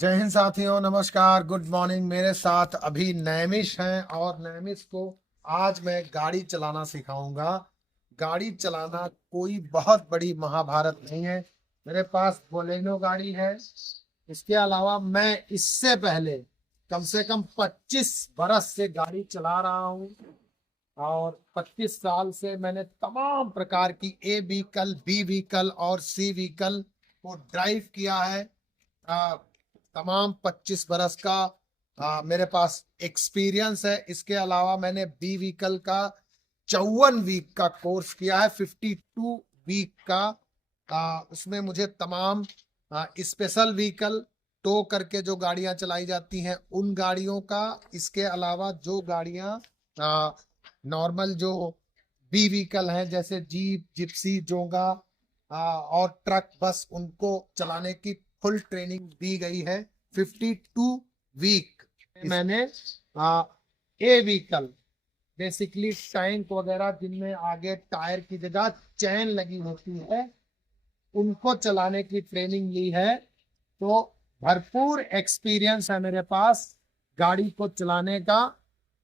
जय हिंद साथियों, नमस्कार, गुड मॉर्निंग। मेरे साथ अभी नैमिष हैं और नैमिष को आज मैं गाड़ी चलाना सिखाऊंगा। गाड़ी चलाना कोई बहुत बड़ी महाभारत नहीं है। मेरे पास बोलेनो गाड़ी है। इसके अलावा मैं इससे पहले कम से कम 25 बरस से गाड़ी चला रहा हूँ और 25 साल से मैंने तमाम प्रकार की ए व्हीकल, बी व्हीकल और सी व्हीकल को ड्राइव किया है। आ, तमाम 25 बरस का मेरे पास एक्सपीरियंस है। इसके अलावा मैंने बी व्हीकल का 54 वीक का कोर्स किया है, 52 वीक का। उसमें मुझे तमाम स्पेशल व्हीकल टो करके जो गाड़ियां चलाई जाती हैं उन गाड़ियों का, इसके अलावा जो गाड़ियां नॉर्मल जो बी व्हीकल हैं जैसे जीप, जिप्सी, जोगा और ट्रक, बस उनको चलाने की फुल ट्रेनिंग दी गई है। 52 वीक मैंने ए व्हीकल, बेसिकली टैंक वगैरह जिनमें आगे टायर की जगह चैन लगी होती है, उनको चलाने की ट्रेनिंग ली है। तो भरपूर एक्सपीरियंस है मेरे पास गाड़ी को चलाने का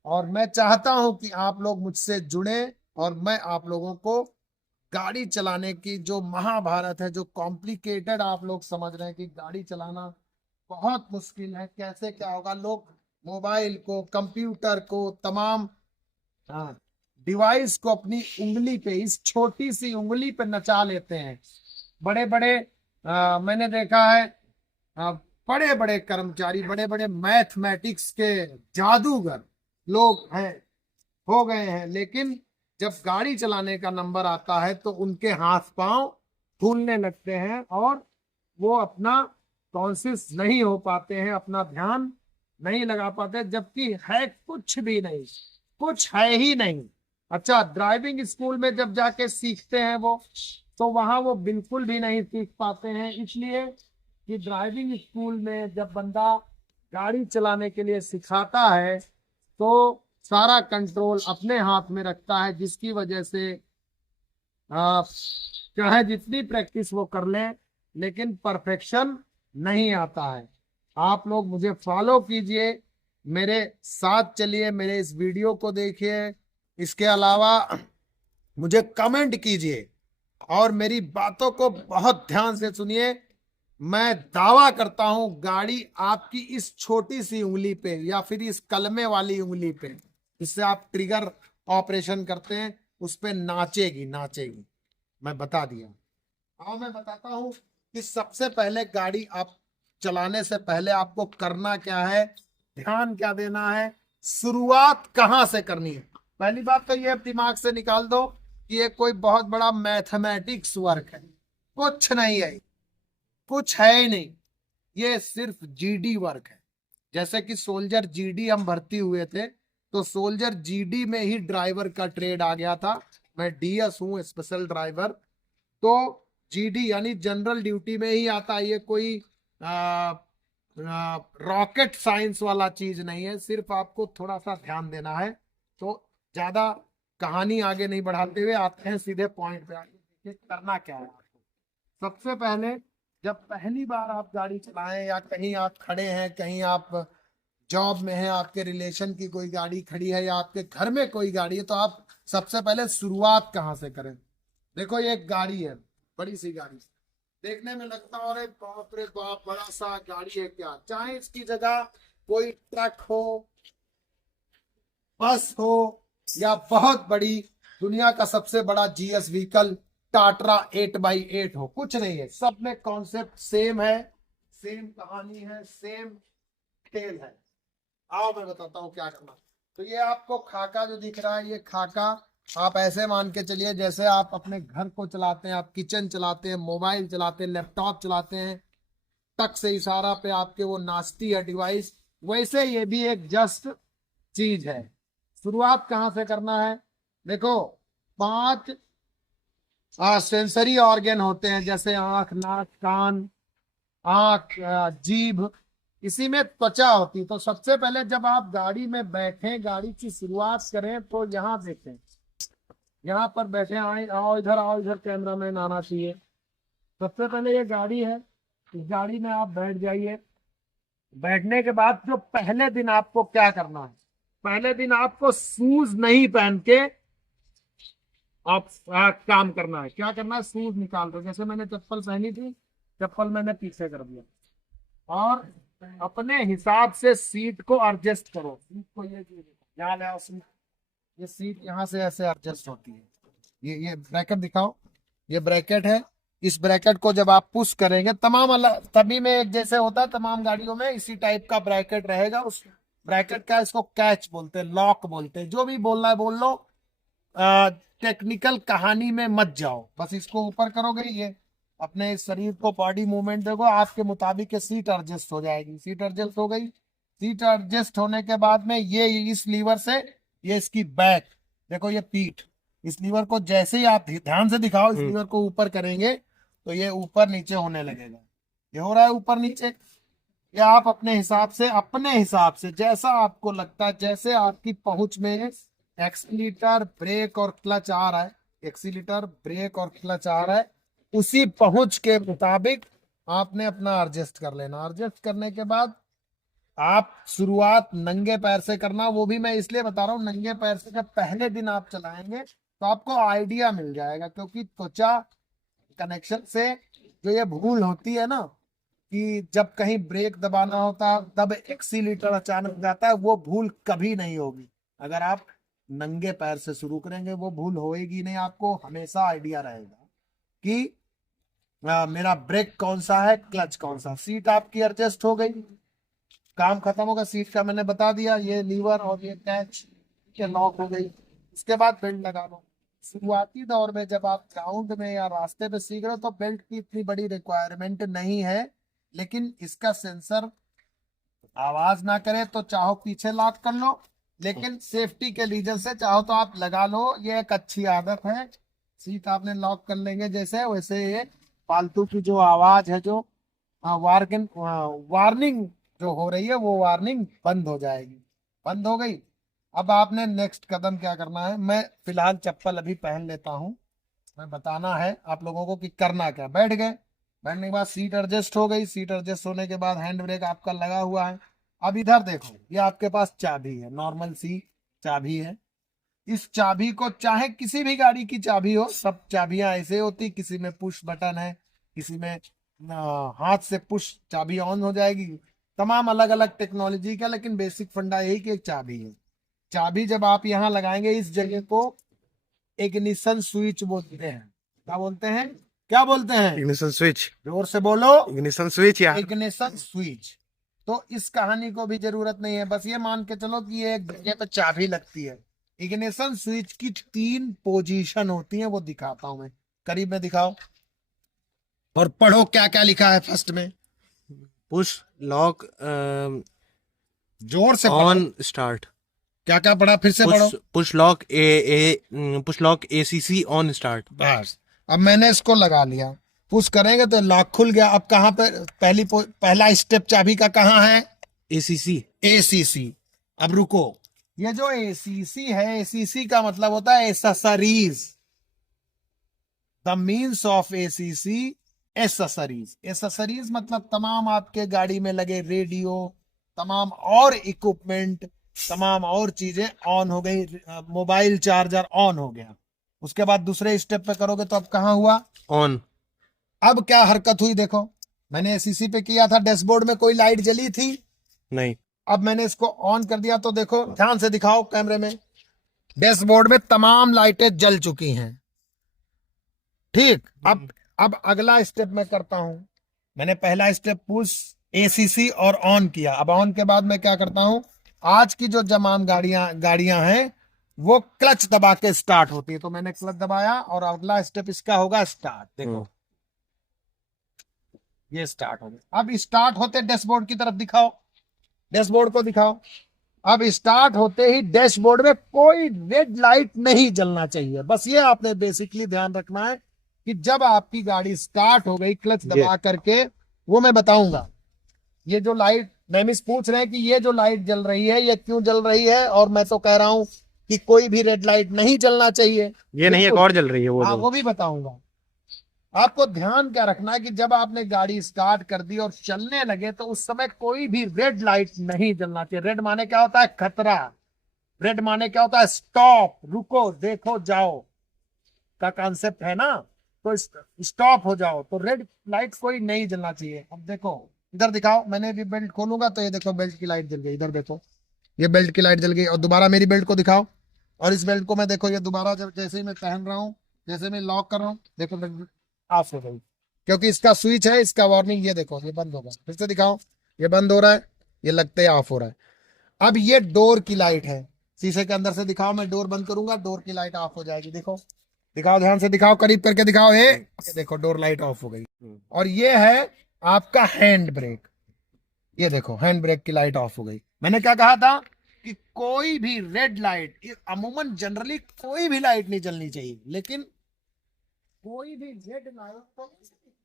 और मैं चाहता हूं कि आप लोग मुझसे जुड़े और मैं आप लोगों को गाड़ी चलाने की जो महाभारत है, जो कॉम्प्लिकेटेड आप लोग समझ रहे हैं कि गाड़ी चलाना बहुत मुश्किल है, कैसे क्या होगा। लोग मोबाइल को, कंप्यूटर को, तमाम डिवाइस को अपनी उंगली पे, इस छोटी सी उंगली पे नचा लेते हैं। बड़े बड़े मैंने देखा है बड़े बड़े कर्मचारी, बड़े बड़े मैथमेटिक्स के जादूगर लोग हैं, हो गए हैं, लेकिन जब गाड़ी चलाने का नंबर आता है तो उनके हाथ पांव फूलने लगते हैं और वो अपना कॉन्शियस नहीं हो पाते हैं, अपना ध्यान नहीं लगा पाते, जबकि है कुछ भी नहीं, कुछ है ही नहीं। अच्छा, ड्राइविंग स्कूल में जब जाके सीखते हैं वो, तो वहां वो बिल्कुल भी नहीं सीख पाते हैं, इसलिए कि ड्राइविंग स्कूल में जब बंदा गाड़ी चलाने के लिए सिखाता है तो सारा कंट्रोल अपने हाथ में रखता है, जिसकी वजह से आप चाहे जितनी प्रैक्टिस वो कर लें लेकिन परफेक्शन नहीं आता है। आप लोग मुझे फॉलो कीजिए, मेरे साथ चलिए, मेरे इस वीडियो को देखिए। इसके अलावा मुझे कमेंट कीजिए और मेरी बातों को बहुत ध्यान से सुनिए। मैं दावा करता हूं गाड़ी आपकी इस छोटी सी उंगली पे या फिर इस कलमे वाली उंगली पे, जिससे आप ट्रिगर ऑपरेशन करते हैं, उस पे नाचेगी नाचेगी। मैं बता दिया। अब मैं बताता हूं कि सबसे पहले गाड़ी आप चलाने से पहले आपको करना क्या है, ध्यान क्या देना है, शुरुआत कहां से करनी है। पहली बात तो ये दिमाग से निकाल दो कि ये कोई बहुत बड़ा मैथमेटिक्स वर्क है, कुछ नहीं है, कुछ है ही नहीं। ये सिर्फ जीडी वर्क है। जैसे कि सोल्जर जीडी हम भर्ती हुए थे, तो सोल्जर जीडी में ही ड्राइवर का ट्रेड आ गया था। मैं डीएस हूं, स्पेशल ड्राइवर। तो जीडी यानी जनरल ड्यूटी में ही आता है। ये कोई रॉकेट साइंस वाला चीज नहीं है, सिर्फ आपको थोड़ा सा ध्यान देना है। तो ज्यादा कहानी आगे नहीं बढ़ाते हुए आते हैं सीधे पॉइंट पे। आगे देखिए करना क्या है आपको। सबसे पहले, जब पहली बार आप गाड़ी चलाएं या कहीं आप खड़े हैं, कहीं आप जॉब में हैं, आपके रिलेशन की कोई गाड़ी खड़ी है या आपके घर में कोई गाड़ी है, तो आप सबसे पहले शुरुआत कहां से करें। देखो ये एक गाड़ी है, बड़ी सी गाड़ी, देखने में लगता है अरे बाप रे बाप बड़ा सा गाड़ी है क्या। चाहे इसकी जगह कोई ट्रक हो, बस हो, या बहुत बड़ी दुनिया का सबसे बड़ा जीएस व्हीकल टाटा 8x8 हो, कुछ नहीं है, सब में कॉन्सेप्ट सेम है, सेम कहानी है, सेम खेल है। आओ मैं बताता हूँ क्या करना। तो ये आपको खाका जो दिख रहा है, ये खाका आप ऐसे मान के चलिए जैसे आप अपने घर को चलाते हैं, आप किचन चलाते हैं, मोबाइल चलाते हैं, लैपटॉप चलाते हैं, टक से इशारा पे आपके वो नाचती है डिवाइस, वैसे ये भी एक जस्ट चीज है। शुरुआत कहां से करना है, देखो 5 सेंसरी ऑर्गन होते हैं, जैसे आंख, नाक, कान, आंख, जीभ, इसी में त्वचा होती है। तो सबसे पहले जब आप गाड़ी में बैठे, गाड़ी की शुरुआत करें, तो यहाँ देखें, यहाँ पर बैठे, आए, आओ इधर, आओ इधर, कैमरा मैन आना चाहिए। सबसे पहले ये गाड़ी है, इस गाड़ी में आप बैठ जाइए। बैठने के बाद जो पहले दिन आपको क्या करना है, पहले दिन आपको शूज नहीं पहन के आप काम करना है। क्या करना है, शूज निकाल दो। जैसे मैंने चप्पल पहनी थी, चप्पल मैंने पीछे कर दिया और अपने हिसाब से सीट को एडजस्ट करो। सीट को ये यहाँ ले आओ, सीट, ये सीट यहाँ से ऐसे एडजस्ट होती है। ये ब्रैकेट दिखाओ, ये ब्रैकेट है। इस ब्रैकेट को जब आप पुश करेंगे, तमाम अलग तभी में एक जैसे होता है, तमाम गाड़ियों में इसी टाइप का ब्रैकेट रहेगा। उस ब्रैकेट का, इसको कैच बोलते हैं, लॉक बोलते हैं, जो भी बोलना है बोल लो। टेक्निकल कहानी में मत जाओ, बस इसको ऊपर करोगे, ये अपने शरीर को बॉडी मूवमेंट देखो, आपके मुताबिक ये सीट एडजस्ट हो जाएगी। सीट एडजस्ट हो गई। सीट एडजस्ट होने के बाद में ये इस लीवर से, ये इसकी बैक देखो, ये पीठ, इस लीवर को जैसे ही आप ध्यान से दिखाओ, इस लीवर को ऊपर करेंगे तो ये ऊपर नीचे होने लगेगा। ये हो रहा है ऊपर नीचे। ये आप अपने हिसाब से जैसा आपको लगता है, जैसे आपकी पहुंच में एक्सीलेटर, ब्रेक और क्लच आ रहा है, एक्सीलेटर, ब्रेक और क्लच आ रहा है, उसी पहुंच के मुताबिक आपने अपना एडजस्ट कर लेना। एडजस्ट करने के बाद आप शुरुआत नंगे पैर से करना। वो भी मैं इसलिए बता रहा हूँ, नंगे पैर से जब पहले दिन आप चलाएंगे तो आपको आइडिया मिल जाएगा, क्योंकि त्वचा कनेक्शन से जो ये भूल होती है ना, कि जब कहीं ब्रेक दबाना होता तब एक्सीलेटर अचानक जाता है, वो भूल कभी नहीं होगी। अगर आप नंगे पैर से शुरू करेंगे वो भूल होएगी नहीं। आपको हमेशा आइडिया रहेगा कि मेरा ब्रेक कौन सा है, क्लच कौन सा। सीट आपकी एडजस्ट हो गई, काम खत्म होगा। सीट का मैंने बता दिया, ये लीवर और ये कैच के लॉक हो गई। इसके बाद बेल्ट लगा लो। शुरुआती दौर में जब आप ग्राउंड में या रास्ते पे सीख रहे हो तो बेल्ट की इतनी बड़ी रिक्वायरमेंट नहीं है, लेकिन इसका सेंसर आवाज ना करे तो चाहो पीछे लॉक कर लो, लेकिन सेफ्टी के रीजन से चाहो तो आप लगा लो। ये एक अच्छी आदत है। सीट आपने लॉक कर लेंगे जैसे, वैसे ये फालतू की जो आवाज है, जो वार्निंग जो हो रही है, वो वार्निंग बंद हो जाएगी। बंद हो गई। अब आपने नेक्स्ट कदम क्या करना है, मैं फिलहाल चप्पल अभी पहन लेता हूँ, मैं बताना है आप लोगों को कि करना क्या। बैठ गए, बैठने के बाद सीट एडजस्ट हो गई। सीट एडजस्ट होने के बाद हैंड ब्रेक आपका लगा हुआ है। अब इधर देखो, ये आपके पास चाबी है, नॉर्मल सी चाबी है। इस चाबी को, चाहे किसी भी गाड़ी की चाबी हो, सब चाबियां ऐसे होती, किसी में पुश बटन है, किसी में हाथ से पुश चाबी ऑन हो जाएगी। तमाम अलग अलग टेक्नोलॉजी का, लेकिन बेसिक फंडा यही कि एक चाबी है। चाबी जब आप यहाँ लगाएंगे, इस जगह को इग्निशन स्विच बोलते हैं। क्या बोलते हैं, क्या बोलते हैं? Ignition switch. जोर से बोलो, इग्निशन स्विच या इग्निशन स्विच। तो इस कहानी को भी जरूरत नहीं है, बस ये मान के चलो कि ये एक जगह पे चाबी लगती है। इग्निशन स्विच की 3 पोजीशन होती हैं, वो दिखाता हूं मैं, करीब में दिखाओ और पढ़ो क्या क्या लिखा है फर्स्ट में। पुश लॉक, जोर से ऑन स्टार्ट। क्या क्या पढ़ा, फिर से पढ़ो। Push lock ACC on start. बस, अब मैंने इसको लगा लिया, पुश करेंगे तो लॉक खुल गया। अब कहाँ पे पहला स्टेप चाबी का कहाँ है? एसीसी। एसीसी। अब रुको, ये जो एसीसी है, एसीसी का मतलब होता है accessories. The means of ACC, accessories. Accessories मतलब तमाम आपके गाड़ी में लगे रेडियो, तमाम और इक्विपमेंट, तमाम और चीजें ऑन हो गई। मोबाइल चार्जर ऑन हो गया। उसके बाद दूसरे स्टेप पे करोगे तो अब कहाँ हुआ? ऑन। अब क्या हरकत हुई देखो, मैंने एसीसी पे किया था, डैशबोर्ड में कोई लाइट जली थी? नहीं। अब मैंने इसको ऑन कर दिया तो देखो, ध्यान से दिखाओ कैमरे में, डैशबोर्ड में तमाम लाइटें जल चुकी हैं। ठीक। अब अगला स्टेप मैं करता हूं। मैंने पहला स्टेप पुश, एसीसी और ऑन किया। अब ऑन के बाद मैं क्या करता हूं, आज की जो तमाम गाड़ियां हैं वो क्लच दबा के स्टार्ट होती है, तो मैंने क्लच दबाया और अगला स्टेप इसका होगा स्टार्ट। देखो ये स्टार्ट हो गया। अब स्टार्ट होते डैशबोर्ड की तरफ दिखाओ, डैशबोर्ड को दिखाओ। अब स्टार्ट होते ही डैशबोर्ड में कोई रेड लाइट नहीं जलना चाहिए। बस ये आपने बेसिकली ध्यान रखना है कि जब आपकी गाड़ी स्टार्ट हो गई क्लच दबा करके, वो मैं बताऊंगा। ये जो लाइट नेमिस पूछ रहे हैं कि ये जो लाइट जल रही है ये क्यों जल रही है, और मैं तो कह रहा हूं कि कोई भी रेड लाइट नहीं जलना चाहिए। ये नहीं, एक और जल रही है वो। हाँ, वो भी बताऊंगा। आपको ध्यान क्या रखना है कि जब आपने गाड़ी स्टार्ट कर दी और चलने लगे तो उस समय कोई भी रेड लाइट नहीं जलना चाहिए। रेड माने क्या होता है? खतरा। रेड माने क्या होता है? स्टॉप, रुको, देखो, जाओ का कॉन्सेप्ट है ना। तो स्टॉप हो जाओ, तो रेड लाइट कोई नहीं जलना चाहिए। अब देखो इधर दिखाओ, मैंने भी बेल्ट खोलूंगा तो ये देखो बेल्ट की लाइट जल गई। इधर देखो ये बेल्ट की लाइट जल गई। और दोबारा मेरी बेल्ट को दिखाओ, और इस बेल्ट को मैं देखो ये दोबारा जब जैसे ही मैं पहन रहा हूँ, जैसे मैं लॉक कर रहा हूँ, देखो बेल्ट ऑफ हो गई, क्योंकि इसका स्विच है, इसका वार्निंग। ये देखो ये बंद होगा, फिर से दिखाओ, ये बंद हो रहा है, ये लगते ही ऑफ हो रहा है। अब ये डोर की लाइट है, शीशे के अंदर से दिखाओ, मैं डोर बंद करूंगा, डोर की लाइट ऑफ हो जाएगी। देखो दिखाओ, ध्यान से दिखाओ, करीब करके दिखाओ, ये देखो डोर लाइट ऑफ हो गई। और ये है आपका हैंड ब्रेक, ये देखो हैंड ब्रेक की लाइट ऑफ हो गई। मैंने क्या कहा था कि कोई भी रेड लाइट, अमूमन जनरली कोई भी लाइट नहीं जलनी चाहिए, लेकिन कोई भी रेड लाइट तो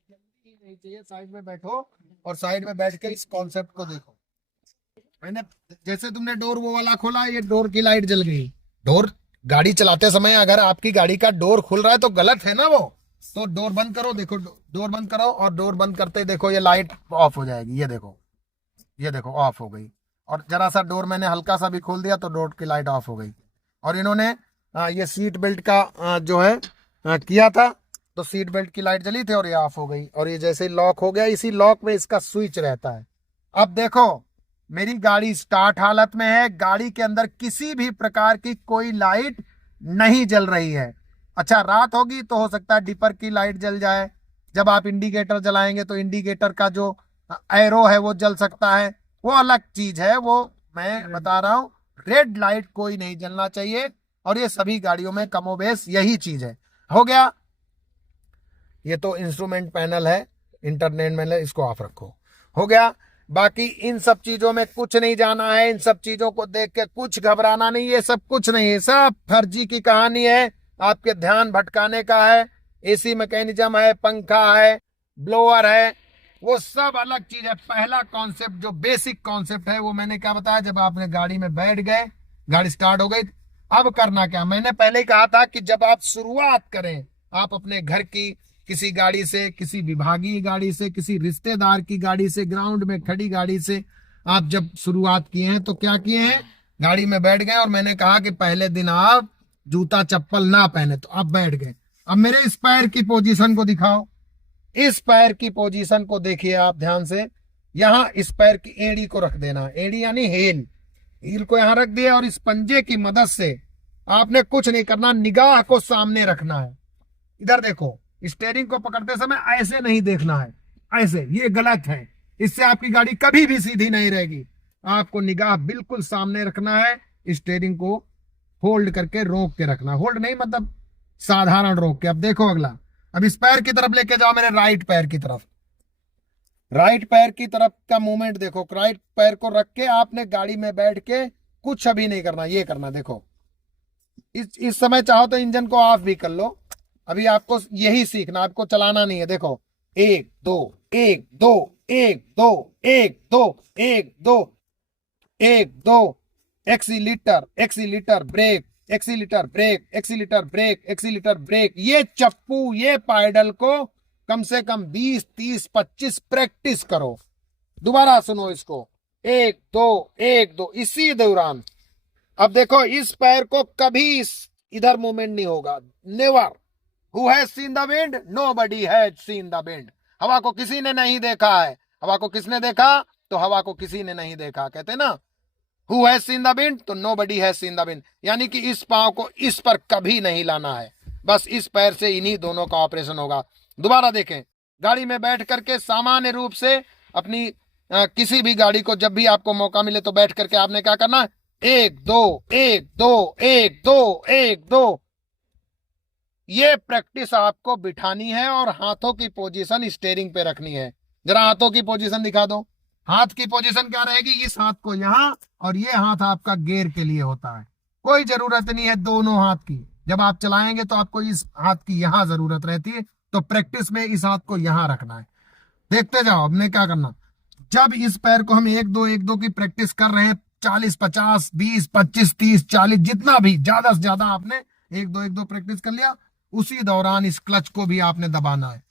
जल्दी ही नहीं चाहिए। साइड में बैठो और साइड में बैठ के इस कॉन्सेप्ट को देखो। मैंने जैसे तुमने डोर वो वाला खोला, ये डोर की लाइट जल गई। डोर गाड़ी चलाते समय अगर आपकी गाड़ी का डोर खुल रहा है तो गलत है ना वो, तो डोर बंद करो। देखो डोर बंद करो, और डोर बंद करते देखो ये लाइट ऑफ हो जाएगी। ये देखो ऑफ हो गई। और जरा सा डोर मैंने हल्का सा भी खोल दिया तो डोर की लाइट ऑफ हो गई। और इन्होंने ये सीट बेल्ट का जो है किया था, तो सीट बेल्ट की लाइट जली थी और ये ऑफ हो गई। और ये जैसे लॉक हो गया, इसी लॉक में इसका स्विच रहता है। अब देखो मेरी गाड़ी स्टार्ट हालत में है, गाड़ी के अंदर किसी भी प्रकार की कोई लाइट नहीं जल रही है। अच्छा रात होगी तो हो सकता है डिपर की लाइट जल जाए, जब आप इंडिकेटर जलाएंगे तो इंडिकेटर का जो एरो है वो जल सकता है, वो अलग चीज है, वो मैं बता रहा हूं। रेड लाइट कोई नहीं जलना चाहिए, और ये सभी गाड़ियों में कमोबेश यही चीज है। हो गया, ये तो इंस्ट्रूमेंट पैनल है, इंटरनेट पैनल, इसको ऑफ रखो। हो गया। बाकी इन सब चीजों में कुछ नहीं जाना है, इन सब चीजों को देख के कुछ घबराना नहीं, ये सब कुछ नहीं है, सब फर्जी की कहानी है, आपके ध्यान भटकाने का है। एसी मैकेनिज्म है, पंखा है, ब्लोअर है, वो सब अलग चीज है। पहला कॉन्सेप्ट जो बेसिक कॉन्सेप्ट है वो मैंने क्या बताया, जब आपने गाड़ी में बैठ गए, गाड़ी स्टार्ट हो गई, अब करना क्या। मैंने पहले ही कहा था कि जब आप शुरुआत करें, आप अपने घर की किसी गाड़ी से, किसी विभागीय गाड़ी से, किसी रिश्तेदार की गाड़ी से, ग्राउंड में खड़ी गाड़ी से आप जब शुरुआत किए हैं तो क्या किए हैं, गाड़ी में बैठ गए। और मैंने कहा कि पहले दिन आप जूता चप्पल ना पहने, तो आप बैठ गए। अब मेरे इस पैर की पोजीशन को दिखाओ, इस पैर की पोजीशन को देखिए आप ध्यान से। यहां इस पैर की एड़ी को रख देना, एड़ी यानी हील, हील को यहां रख दिया, और इस पंजे की मदद से आपने कुछ नहीं करना, निगाह को सामने रखना है। इधर देखो, स्टेयरिंग को पकड़ते समय ऐसे नहीं देखना है, ऐसे, ये गलत है, इससे आपकी गाड़ी कभी भी सीधी नहीं रहेगी। आपको निगाह बिल्कुल सामने रखना है, स्टेयरिंग को होल्ड करके रोक के रखना, होल्ड नहीं मतलब साधारण रोक के। अब देखो अगला, अब इस पैर की तरफ लेके जाओ, मेरे राइट पैर की तरफ, राइट पैर की तरफ का मूवमेंट देखो। राइट पैर को रख के आपने गाड़ी में बैठ के कुछ अभी नहीं करना, ये करना। देखो इस समय चाहो तो इंजन को ऑफ भी कर लो, अभी आपको यही सीखना, आपको चलाना नहीं है। देखो 1 2 1 2 1 2 1 2 1 2 1 2, एक्सीलीटर एक्सीलीटर ब्रेक, एक्सीलीटर ब्रेक, एक्सीलीटर ब्रेक, एक्सीलीटर ब्रेक। ये चप्पू, ये पैडल को कम से कम 20 30 25 प्रैक्टिस करो। दोबारा सुनो इसको, 1 2 1 2, इसी दौरान। अब देखो इस पैर को कभी इधर मूवमेंट नहीं होगा, never. Who has seen the wind? Nobody has seen the wind. हवा को किसी ने नहीं देखा है। हवा को किसने देखा? तो हवा को किसी ने नहीं देखा, कहते ना। Who has seen the wind? तो nobody has seen the wind। यानी कि इस पांव को इस पर कभी नहीं लाना है, बस इस पैर से इन्हीं दोनों का ऑपरेशन होगा। दोबारा देखें, गाड़ी में बैठ करके सामान्य रूप से अपनी किसी भी गाड़ी को जब भी आपको मौका मिले तो बैठ करके आपने क्या करना है, 1 2 1 2 1 2 1 2, ये प्रैक्टिस आपको बिठानी है। और हाथों की पोजीशन स्टीयरिंग पे रखनी है। जरा हाथों की पोजीशन दिखा दो। हाथ की पोजीशन क्या रहेगी, इस हाथ को यहां, और ये हाथ आपका गियर के लिए होता है। कोई जरूरत नहीं है दोनों हाथ की, जब आप चलाएंगे तो आपको इस हाथ की यहां जरूरत रहती है, तो प्रैक्टिस में इस हाथ को यहां रखना है। देखते जाओ हमने क्या करना। जब इस पैर को हम 1 2 1 2 की प्रैक्टिस कर रहे हैं, 40 50 20 25 30 40, जितना भी ज्यादा से ज्यादा आपने 1 2 1 2 प्रैक्टिस कर लिया, उसी दौरान इस क्लच को भी आपने दबाना है।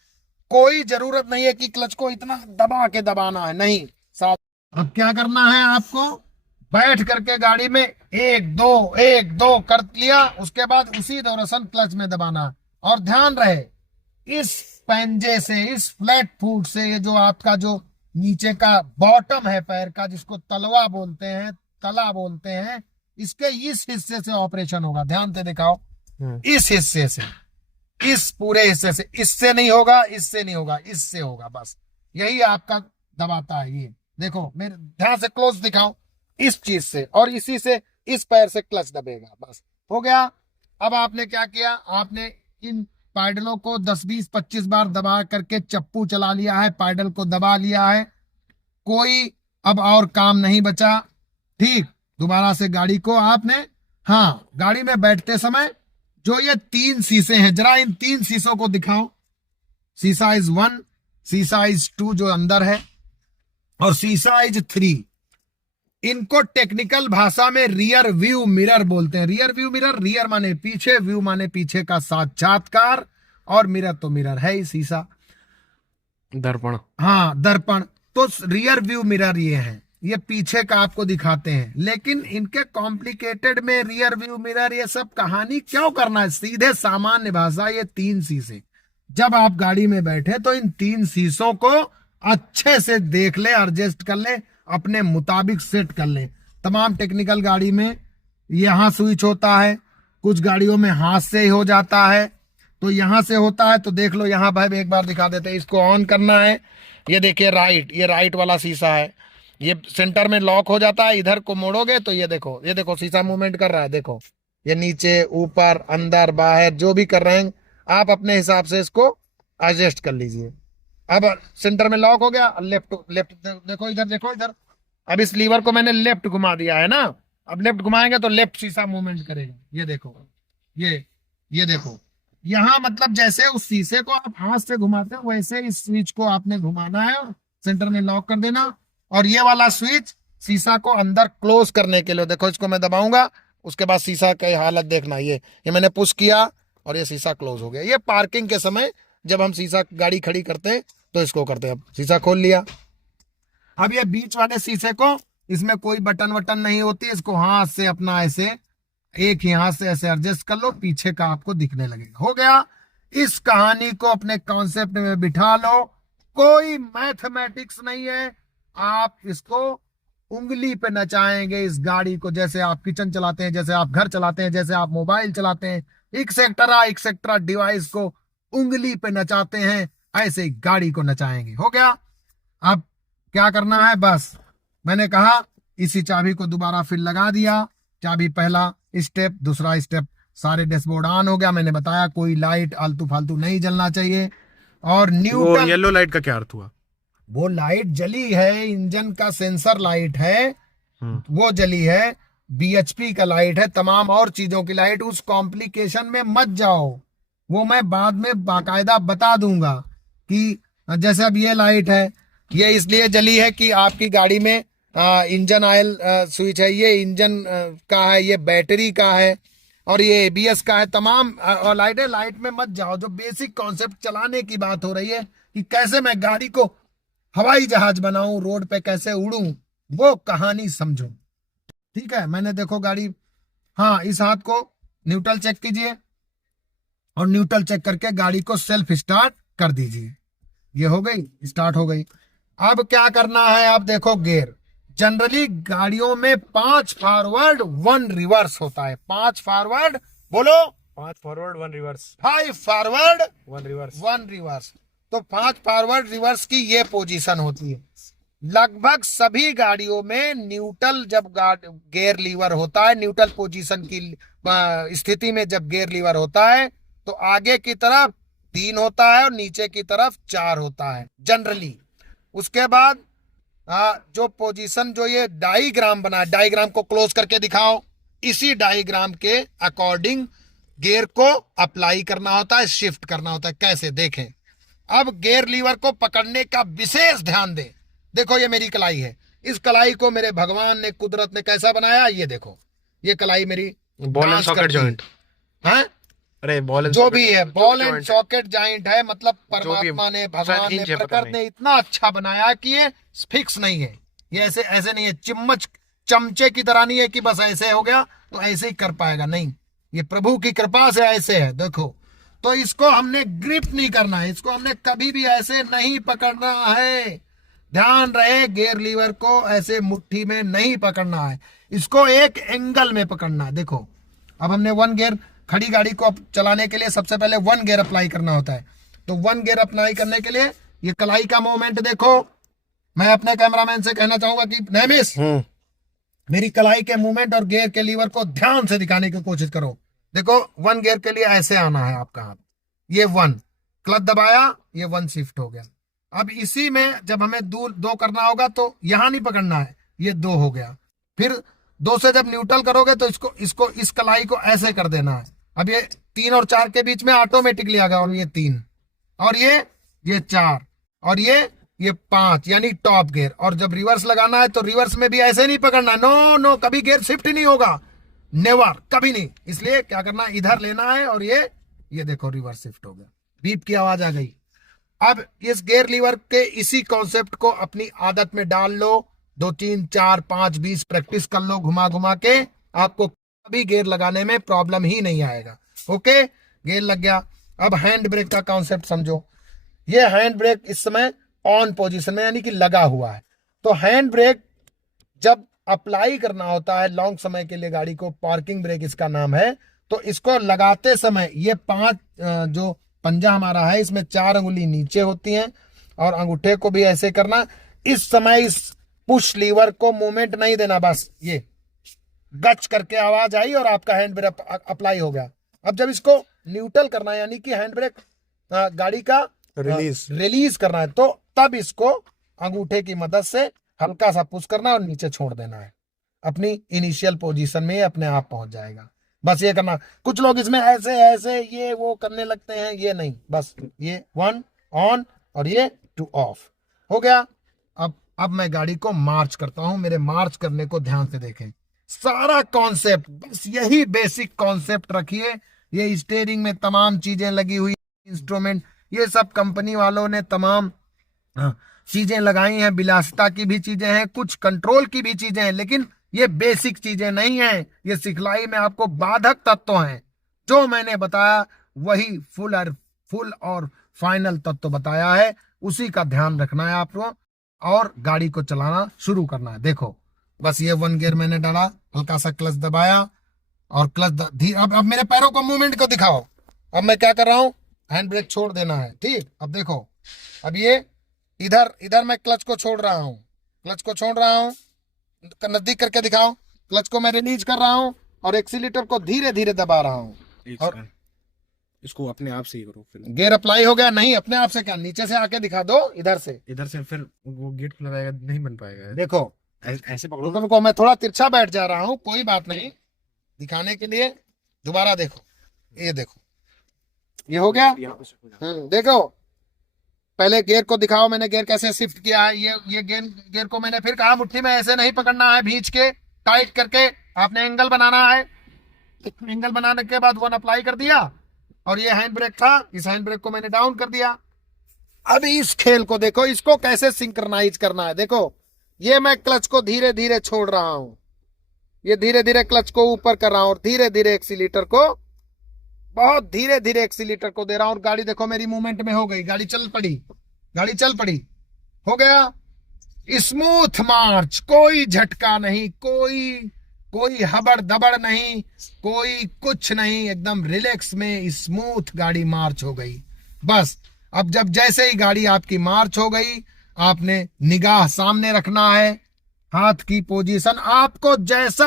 कोई जरूरत नहीं है कि क्लच को इतना दबा के दबाना है, नहीं साथ। अब क्या करना है आपको, बैठ करके गाड़ी में एक दो कर लिया, उसके बाद उसी दौरान क्लच में दबाना है। और ध्यान रहे इस पंजे से, इस फ्लैट फुट से, ये जो आपका जो नीचे का बॉटम है पैर का, जिसको तलवा बोलते हैं, तला बोलते हैं, इसके इस हिस्से से ऑपरेशन होगा। ध्यान से दिखाओ, इस हिस्से से, इस पूरे हिस्से से, इससे नहीं होगा, इससे नहीं होगा, इससे होगा, बस यही आपका दबाता है। ये देखो, मेरे ध्यान से क्लोज दिखाओ, इस चीज से और इसी से इस पैर से क्लच दबेगा, बस हो गया। अब आपने क्या किया, आपने इन पैडलों को 10 20 25 बार दबा करके चप्पू चला लिया है, पैडल को दबा लिया है, कोई अब और काम नहीं बचा। ठीक, दोबारा से गाड़ी को आपने, हाँ, गाड़ी में बैठते समय जो ये 3 शीशे हैं, जरा इन 3 शीशों को दिखाओ। शीशा इज 1, शीशा इज 2 जो अंदर है, और शीशा इज 3। इनको टेक्निकल भाषा में रियर व्यू मिरर बोलते हैं। रियर व्यू मिरर, रियर माने पीछे, व्यू माने पीछे का साक्षात्कार, और मिरर तो मिरर है ही, शीशा, दर्पण। हाँ, दर्पण। तो रियर व्यू मिरर ये है, ये पीछे का आपको दिखाते हैं। लेकिन इनके कॉम्प्लिकेटेड में रियर व्यू मिरर ये सब कहानी क्यों करना है, सीधे सामान्य भाषा, ये 3 शीशे, जब आप गाड़ी में बैठे तो इन 3 शीशों को अच्छे से देख ले, एडजस्ट कर ले, अपने मुताबिक सेट कर ले। तमाम टेक्निकल गाड़ी में यहां स्विच होता है, कुछ गाड़ियों में हाथ से ही हो जाता है, तो यहां से होता है। तो देख लो यहां भाई, एक बार दिखा देते हैं, इसको ऑन करना है, ये देखिए राइट, ये राइट वाला शीशा है, ये सेंटर में लॉक हो जाता है। इधर को मोड़ोगे तो ये देखो शीशा मूवमेंट कर रहा है, देखो ये नीचे ऊपर अंदर बाहर जो भी कर रहे हैं आप अपने हिसाब से इसको एडजस्ट कर लीजिए। अब सेंटर में लॉक हो गया, लेफ्ट लेफ्ट देखो, इधर देखो, इधर अब इस लीवर को मैंने लेफ्ट घुमा दिया है ना, अब लेफ्ट घुमाएंगे तो लेफ्ट शीशा मूवमेंट करेगा। ये देखो, ये देखो, यहाँ मतलब जैसे उस शीशे को आप हाथ से घुमाते हो वैसे इस स्विच को आपने घुमाना है, सेंटर में लॉक कर देना। और ये वाला स्विच शीशा को अंदर क्लोज करने के लिए, देखो इसको मैं दबाऊंगा, उसके बाद शीशा की हालत देखना, ये मैंने पुश किया और ये शीशा क्लोज हो गया। ये पार्किंग के समय जब हम शीशा गाड़ी खड़ी करते हैं तो इसको करते हैं। अब शीशा खोल लिया। अब ये बीच वाले शीशे को, इसमें कोई बटन वटन नहीं होती, इसको हाथ से अपना ऐसे एक ही हाथ से ऐसे एडजस्ट कर लो, पीछे का आपको दिखने लगेगा। हो गया। इस कहानी को अपने कॉन्सेप्ट में बिठा लो, कोई मैथमेटिक्स नहीं है, आप इसको उंगली पे नचाएंगे इस गाड़ी को, जैसे आप किचन चलाते हैं, जैसे आप घर चलाते हैं, जैसे आप मोबाइल चलाते हैं, एक्सेट्रा डिवाइस को उंगली पे नचाते हैं, ऐसे ही गाड़ी को नचाएंगे। हो गया। अब क्या करना है, बस मैंने कहा इसी चाबी को दोबारा फिर लगा दिया, चाबी पहला स्टेप, दूसरा स्टेप, सारे डैशबोर्ड ऑन हो गया। मैंने बताया कोई लाइट आलतू फालतू नहीं जलना चाहिए। और न्यूट्रल, येलो लाइट का क्या अर्थ हुआ? वो लाइट जली है, इंजन का सेंसर लाइट है, वो जली है, बीएचपी का लाइट है, तमाम और चीजों की लाइट। उस कॉम्प्लिकेशन में मत जाओ, वो मैं बाद में बाकायदा बता दूंगा कि जैसे अब ये लाइट है, ये इसलिए जली है कि आपकी गाड़ी में इंजन ऑयल स्विच है, ये इंजन का है, ये बैटरी का है, और ये एबीएस का है, तमाम लाइट है। लाइट में मत जाओ, जो बेसिक कॉन्सेप्ट चलाने की बात हो रही है कि कैसे मैं गाड़ी को हवाई जहाज बनाऊं, रोड पे कैसे उड़ूं, वो कहानी समझो। ठीक है, मैंने देखो गाड़ी, हाँ, इस हाथ को न्यूट्रल चेक कीजिए और न्यूट्रल चेक करके गाड़ी को सेल्फ स्टार्ट कर दीजिए। ये हो गई, स्टार्ट हो गई। अब क्या करना है, आप देखो गियर, जनरली गाड़ियों में 5 फॉरवर्ड 1 रिवर्स होता है। 5 फॉरवर्ड, बोलो, 5 forward 1 reverse, 5 forward 1 reverse, 1 reverse. तो 5 फॉरवर्ड रिवर्स की ये पोजीशन होती है। लगभग सभी गाड़ियों में न्यूट्रल, जब गियर लीवर होता है, न्यूट्रल पोजीशन की स्थिति में जब गियर लीवर होता है तो आगे की तरफ 3 होता है और नीचे की तरफ 4 होता है जनरली। उसके बाद जो पोजीशन, जो ये डायग्राम बना, डायग्राम को क्लोज करके दिखाओ, इसी डायग्राम के अकॉर्डिंग गियर को अप्लाई करना होता है, शिफ्ट करना होता है। कैसे, देखें। अब गियर लीवर को पकड़ने का विशेष ध्यान दें। देखो ये मेरी कलाई है, इस कलाई को मेरे भगवान ने, कुदरत ने कैसा बनाया, ये देखो, ये कलाई मेरी बॉल एंड सॉकेट जॉइंट है, अरे बॉल जो भी है, बॉल एंड सॉकेट जॉइंट है, मतलब परमात्मा ने, भगवान ने, इंच है, पता प्रकृति ने इतना अच्छा बनाया कि ये फिक्स नहीं है। ये ऐसे ऐसे नहीं है, चिम्मच चमचे की तरह नहीं है कि बस ऐसे हो गया तो ऐसे ही कर पाएगा, नहीं। ये प्रभु की कृपा से ऐसे है, देखो। तो इसको हमने ग्रिप नहीं करना है, इसको हमने कभी भी ऐसे नहीं पकड़ना है। ध्यान रहे, गियर लीवर को ऐसे मुट्ठी में नहीं पकड़ना है, इसको एक एंगल में पकड़ना है। देखो, अब हमने वन गियर, खड़ी गाड़ी को चलाने के लिए सबसे पहले वन गियर अप्लाई करना होता है। तो वन गियर अप्लाई करने के लिए ये कलाई का मूवमेंट देखो। मैं अपने कैमरामैन से कहना चाहूंगा कि नैमिष, मेरी कलाई के मूवमेंट और गियर के लीवर को ध्यान से दिखाने की कोशिश करो। देखो, वन गियर के लिए ऐसे आना है आपका हाथ, ये वन, क्लच दबाया, ये वन शिफ्ट हो गया। अब इसी में जब हमें दो करना होगा तो यहां नहीं पकड़ना है, ये दो हो गया। फिर दो से जब न्यूट्रल करोगे तो इसको इस कलाई को ऐसे कर देना है। अब ये 3 और 4 के बीच में ऑटोमेटिकली आ गया, और ये 3 और ये 4 और ये 5, यानी टॉप गियर। और जब रिवर्स लगाना है तो रिवर्स में भी ऐसे नहीं पकड़ना, नो, कभी गियर शिफ्ट ही नहीं होगा, नेवर, कभी नहीं। इसलिए क्या करना, इधर लेना है, और ये देखो रिवर्स शिफ्ट हो गया, बीप की आवाज आ गई। अब इस गियर लीवर के इसी कॉन्सेप्ट को अपनी आदत में डाल लो, 2, 3, 4, 5, 20 प्रैक्टिस कर लो घुमा घुमा के, आपको कभी गियर लगाने में प्रॉब्लम ही नहीं आएगा। ओके, गियर लग गया। अब हैंड ब्रेक का कॉन्सेप्ट समझो। ये हैंड ब्रेक इस समय ऑन पोजीशन में, यानी कि लगा हुआ है। तो हैंड ब्रेक जब अप्लाई करना होता है लॉन्ग समय के लिए गाड़ी को, पार्किंग ब्रेक इसका नाम है, तो इसको लगाते समय ये 5 जो पंजा हमारा है, इसमें 4 अंगुली नीचे होती हैं, और अंगूठे को भी ऐसे करना। इस समय इस पुश लीवर को मूवमेंट नहीं देना, बस ये गच करके आवाज आई और आपका हैंड ब्रेक अप्लाई हो गया। अब जब इसको न्यूट्रल करना है, यानी कि हैंड ब्रेक गाड़ी का रिलीज करना है, तो तब इसको अंगूठे की मदद से हल्का सा पुश करना और नीचे छोड़ देना है। अपनी इनिशियल पोजीशन में अपने आप पहुंच जाएगा, बस ये करना। कुछ लोग इसमें ऐसे ऐसे ये वो करने लगते हैं, ये नहीं, बस ये 1 ऑन और ये 2 ऑफ हो गया। अब मैं गाड़ी को मार्च करता हूं, मेरे मार्च करने को ध्यान से देखें। सारा कॉन्सेप्ट, बस यही बेसिक कॉन्सेप्ट रखिए। ये स्टीयरिंग में तमाम चीजें लगी हुई, इंस्ट्रूमेंट, ये सब कंपनी वालों ने तमाम चीजें लगाई हैं, विलासिता की भी चीजें हैं, कुछ कंट्रोल की भी चीजें हैं, लेकिन ये बेसिक चीजें नहीं हैं। ये सिखलाई में आपको बाधक तत्व हैं। जो मैंने बताया वही फुल और फाइनल तत्व बताया है, उसी का ध्यान रखना है आपको, और गाड़ी को चलाना शुरू करना है। देखो, बस ये 1 गियर मैंने डाला, हल्का सा क्लच दबाया, और क्लच अब मेरे पैरों को मूवमेंट को दिखाओ। अब मैं क्या कर रहा हूं, हैंड ब्रेक छोड़ देना है, ठीक। अब देखो, अब ये इधर मैं क्लच को छोड़ रहा हूं, नजदीक करके दिखाओ। क्लच को मैं रिलीज कर रहा हूं और एक्सीलेटर को धीरे धीरे दबा रहा हूं, और इसको अपने आप से ही करो। फिर गियर अप्लाई हो गया। नहीं, अपने आप से क्या, नीचे से आके दिखा दो, इधर से फिर वो गेट खुला रहेगा, नहीं बन पाएगा। देखो, ऐसे पकड़ो। रुको, मैं थोड़ा तिरछा बैठ जा रहा हूं, कोई बात नहीं, दिखाने के लिए। दोबारा देखो, ये देखो, ये हो गया। देखो, पहले गियर को दिखाओ, मैंने गियर कैसे शिफ्ट किया है। ये गियर को मैंने फिर कहा मुट्ठी में ऐसे नहीं पकड़ना है, भींच के टाइट करके आपने एंगल बनाना है। एंगल बनाने के बाद 1 अप्लाई कर दिया, और ये हैंड ब्रेक था, इस हैंड ब्रेक को मैंने डाउन कर दिया। अब इस खेल को देखो, इसको कैसे सिंक्रनाइज करना है। देखो, ये मैं क्लच को धीरे धीरे छोड़ रहा हूं, ये धीरे धीरे क्लच को ऊपर कर रहा हूं, और धीरे धीरे एक्सीलेटर को, बहुत धीरे धीरे एक्सीलेटर को दे रहा हूं, और गाड़ी देखो मेरी मूवमेंट में हो गई, गाड़ी चल पड़ी, हो गया स्मूथ मार्च, कोई झटका नहीं, कोई हबड़ दबड़ नहीं, कोई कुछ नहीं, एकदम रिलैक्स में स्मूथ गाड़ी मार्च हो गई। बस अब जब जैसे ही गाड़ी आपकी मार्च हो गई, आपने निगाह सामने रखना है, हाथ की पोजीशन आपको जैसा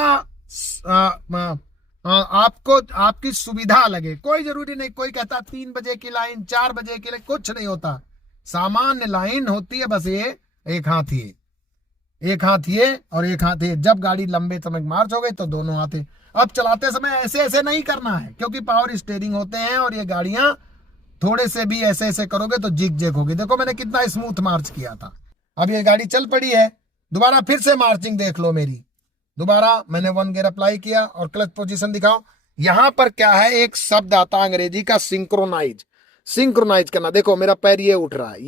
आपको आपकी सुविधा लगे, कोई जरूरी नहीं। कोई कहता 3 बजे की लाइन, 4 बजे की लाइन, कुछ नहीं होता, सामान्य लाइन होती है। बस ये एक हाथ ये और एक हाथ ये। जब गाड़ी लंबे समय मार्च हो गई तो दोनों हाथ। अब चलाते समय ऐसे ऐसे नहीं करना है, क्योंकि पावर स्टीयरिंग होते हैं, और ये गाड़ियां थोड़े से भी ऐसे ऐसे करोगे तो जिग जैग होगी। देखो मैंने कितना स्मूथ मार्च किया था। अब ये गाड़ी चल पड़ी है, दोबारा फिर से मार्चिंग देख लो मेरी। दोबारा मैंने 1 गियर अप्लाई किया और क्लच पोजीशन दिखाओ। यहां पर क्या है, एक शब्द आता अंग्रेजी का सिंक्रोनाइज, सिंक्रोनाइज करना। देखो मेरा पैर ये उठ रहा है,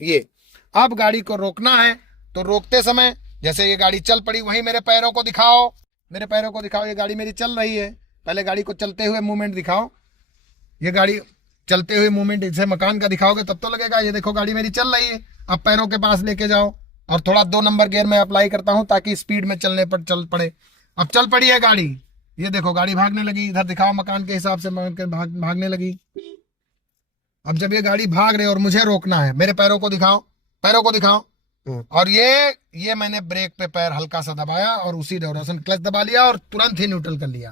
ये अब गाड़ी को रोकना है तो रोकते समय जैसे ये गाड़ी चल पड़ी, वहीं मेरे पैरों को दिखाओ, मेरे पैरों को दिखाओ, ये गाड़ी मेरी चल रही है। पहले गाड़ी को चलते हुए मूवमेंट दिखाओ, ये गाड़ी चलते हुए मूवमेंट, इसे मकान का दिखाओगे तब तो लगेगा। ये देखो गाड़ी मेरी चल रही है। अब पैरों के पास लेके जाओ और थोड़ा 2 नंबर गियर में अप्लाई करता हूं ताकि स्पीड में चलने पर चल पड़े। अब चल पड़ी है गाड़ी, ये देखो गाड़ी भागने लगी, इधर दिखाओ मकान के हिसाब से भागने लगी। अब जब ये गाड़ी भाग रही है और मुझे रोकना है, मेरे पैरों को दिखाओ, पैरों को दिखाओ। और ये मैंने ब्रेक पे पैर हल्का सा दबाया और उसी दौरान क्लच दबा लिया और तुरंत ही न्यूट्रल कर लिया,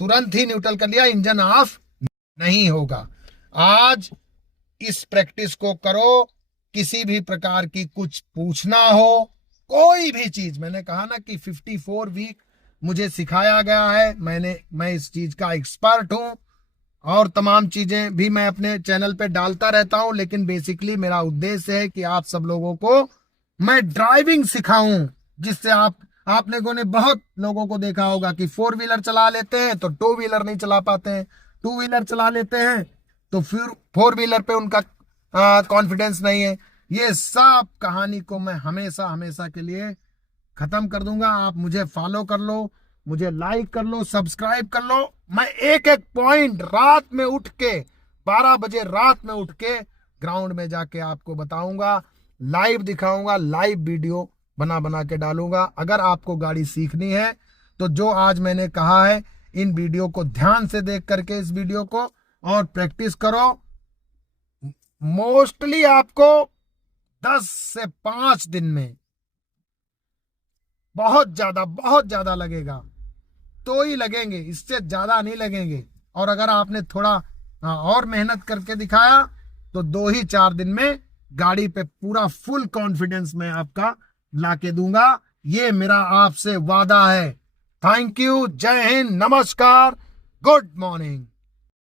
तुरंत ही न्यूट्रल कर लिया। इंजन ऑफ नहीं होगा। आज इस प्रैक्टिस को करो, किसी भी प्रकार की कुछ पूछना हो, कोई भी चीज, मैंने कहा ना कि 54 वीक मुझे सिखाया गया है, मैं इस चीज का एक्सपर्ट हूं और तमाम चीजें भी मैं अपने चैनल पे डालता रहता हूं। लेकिन बेसिकली मेरा उद्देश्य है कि आप सब लोगों को मैं ड्राइविंग सिखाऊं, जिससे आप लोगों ने बहुत लोगों को देखा होगा कि 4 व्हीलर चला लेते हैं तो 2 व्हीलर नहीं चला पाते हैं, 2 व्हीलर चला लेते हैं तो फिर 4 व्हीलर पे उनका कॉन्फिडेंस नहीं है। ये सब कहानी को मैं हमेशा हमेशा के लिए खत्म कर दूंगा। आप मुझे फॉलो कर लो, मुझे लाइक कर लो, सब्सक्राइब कर लो। मैं एक एक पॉइंट रात में उठ के 12 बजे रात में उठ के ग्राउंड में जाके आपको बताऊंगा, लाइव दिखाऊंगा, लाइव वीडियो बना बना के डालूंगा। अगर आपको गाड़ी सीखनी है तो जो आज मैंने कहा है, इन वीडियो को ध्यान से देख करके इस वीडियो को और प्रैक्टिस करो। मोस्टली आपको 10 से 5 दिन में बहुत ज्यादा लगेगा, तो ही लगेंगे, इससे ज्यादा नहीं लगेंगे। और अगर आपने थोड़ा और मेहनत करके दिखाया तो 2 ही 4 दिन में गाड़ी पे पूरा फुल कॉन्फिडेंस मैं आपका लाके दूंगा। ये मेरा आपसे वादा है। थैंक यू, जय हिंद, नमस्कार, गुड मॉर्निंग।